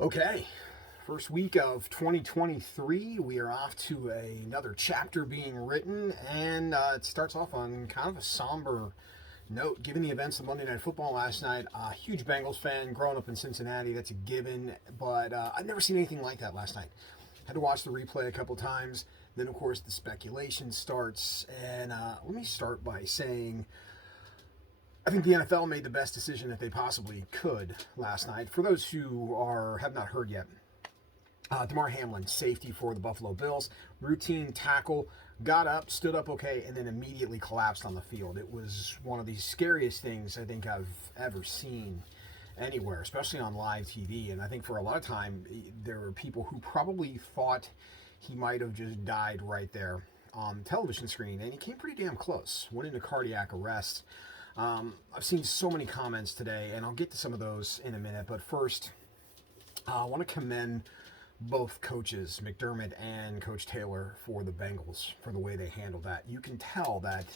Okay, first week of 2023. We are off to another chapter being written, and it starts off on kind of a somber note. Given the events of Monday Night Football last night, a huge Bengals fan, growing up in Cincinnati, that's a given, but I've never seen anything like that last night. Had to watch the replay a couple times. Then, of course, the speculation starts, and let me start by saying I think the NFL made the best decision that they possibly could last night. For those who have not heard yet, Damar Hamlin, safety for the Buffalo Bills, routine tackle, got up, stood up okay, and then immediately collapsed on the field. It was one of the scariest things I think I've ever seen anywhere, especially on live TV. And I think for a lot of time, there were people who probably thought he might have just died right there on the television screen, and he came pretty damn close. Went into cardiac arrest. I've seen so many comments today, and I'll get to some of those in a minute. But first, I want to commend both coaches, McDermott and Coach Taylor, for the Bengals, for the way they handled that. You can tell that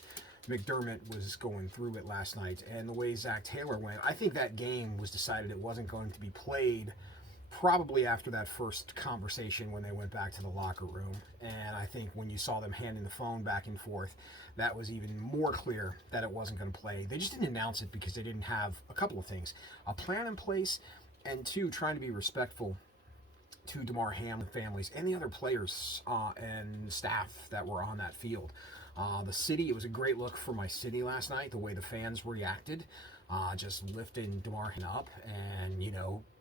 McDermott was going through it last night, and the way Zach Taylor went, I think that game was decided it wasn't going to be played probably after that first conversation when they went back to the locker room. And I think when you saw them handing the phone back and forth, that was even more clear that it wasn't going to play. They just didn't announce it because they didn't have a couple of things: a plan in place, and two, trying to be respectful to Damar Hamlin families and the other players and staff that were on that field. The city, it was a great look for my city last night, the way the fans reacted, just lifting Damar up and,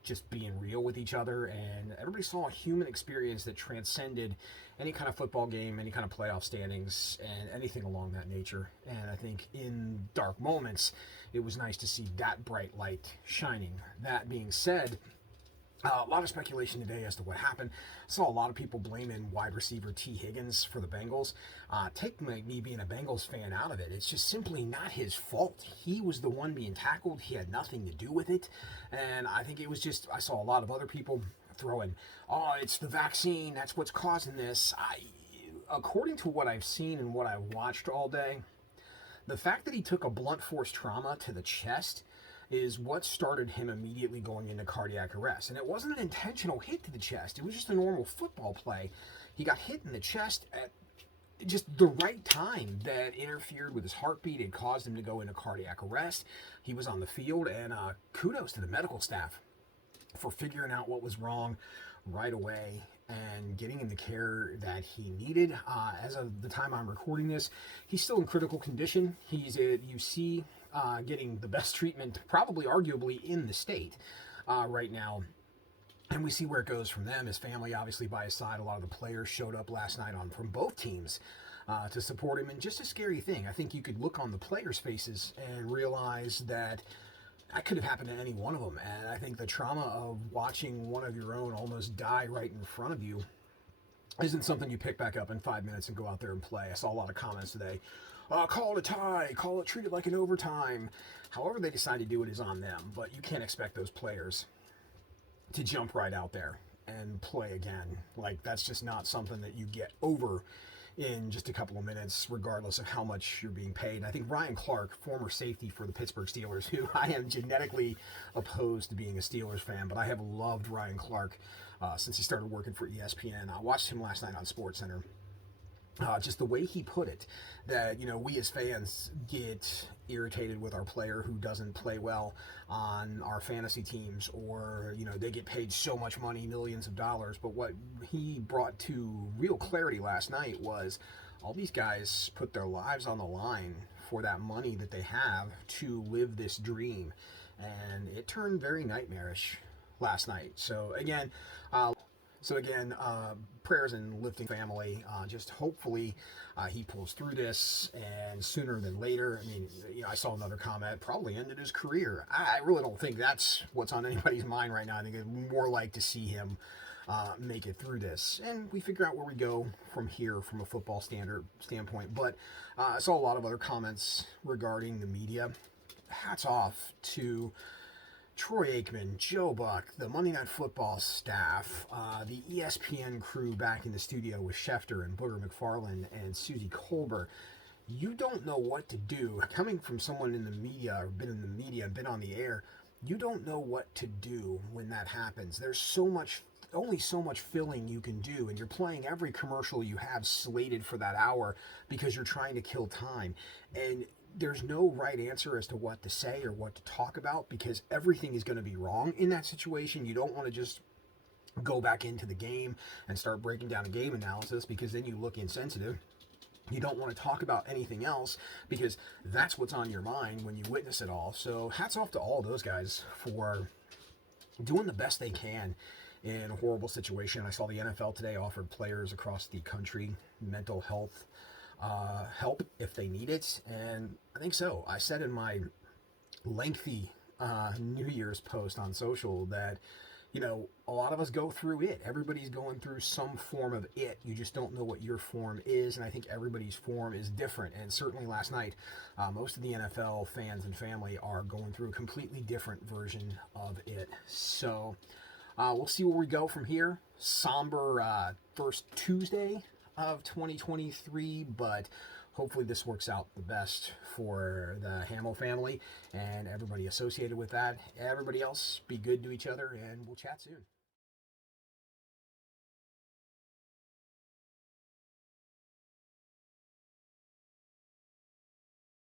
just being real with each other. And everybody saw a human experience that transcended any kind of football game, any kind of playoff standings, and anything along that nature. And I think in dark moments, it was nice to see that bright light shining. That being said, a lot of speculation today as to what happened. I saw a lot of people blaming wide receiver T. Higgins for the Bengals. Take me being a Bengals fan out of it. It's just simply not his fault. He was the one being tackled. He had nothing to do with it. And I think it was just, I saw a lot of other people throwing, oh, it's the vaccine. That's what's causing this. According to what I've seen and what I've watched all day, the fact that he took a blunt force trauma to the chest is what started him immediately going into cardiac arrest. And it wasn't an intentional hit to the chest. It was just a normal football play. He got hit in the chest at just the right time that interfered with his heartbeat and caused him to go into cardiac arrest. He was on the field, and kudos to the medical staff for figuring out what was wrong right away and getting him the care that he needed. As of the time I'm recording this, he's still in critical condition. He's at UC, getting the best treatment, probably arguably in the state right now. And we see where it goes from them. His family, obviously, by his side. A lot of the players showed up last night from both teams to support him. And just a scary thing, I think you could look on the players' faces and realize that could have happened to any one of them. And I think the trauma of watching one of your own almost die right in front of you isn't something you pick back up in 5 minutes and go out there and play. I saw a lot of comments today. Call it a tie, treat it like an overtime. However they decide to do it is on them, but you can't expect those players to jump right out there and play again. Like, that's just not something that you get over in just a couple of minutes, regardless of how much you're being paid. And I think Ryan Clark, former safety for the Pittsburgh Steelers, who I am genetically opposed to being a Steelers fan, but I have loved Ryan Clark since he started working for ESPN. I watched him last night on SportsCenter. Just the way he put it, that, we as fans get irritated with our player who doesn't play well on our fantasy teams, or, they get paid so much money, millions of dollars. But what he brought to real clarity last night was all these guys put their lives on the line for that money that they have to live this dream. And it turned very nightmarish last night. So again, prayers and lifting family. Just hopefully he pulls through this, and sooner than later. I mean, I saw another comment, probably ended his career. I really don't think that's what's on anybody's mind right now. I think it's more like to see him make it through this, and we figure out where we go from here from a football standpoint. But I saw a lot of other comments regarding the media. Hats off to Troy Aikman, Joe Buck, the Monday Night Football staff, the ESPN crew back in the studio with Schefter and Booger McFarland and Susie Colbert. You don't know what to do. Coming from someone in the media, or been in the media, been on the air, you don't know what to do when that happens. There's only so much filling you can do, and you're playing every commercial you have slated for that hour because you're trying to kill time. And there's no right answer as to what to say or what to talk about because everything is going to be wrong in that situation. You don't want to just go back into the game and start breaking down a game analysis because then you look insensitive. You don't want to talk about anything else because that's what's on your mind when you witness it all. So hats off to all those guys for doing the best they can in a horrible situation. I saw the NFL today offered players across the country mental health help if they need it, and I think so. I said in my lengthy New Year's post on social that a lot of us go through it. Everybody's going through some form of it. You just don't know what your form is, and I think everybody's form is different. And certainly last night, most of the NFL fans and family are going through a completely different version of it. So we'll see where we go from here. Somber first Tuesday of 2023, but hopefully this works out the best for the Hamill family and everybody associated with that. Everybody else, be good to each other, and we'll chat soon.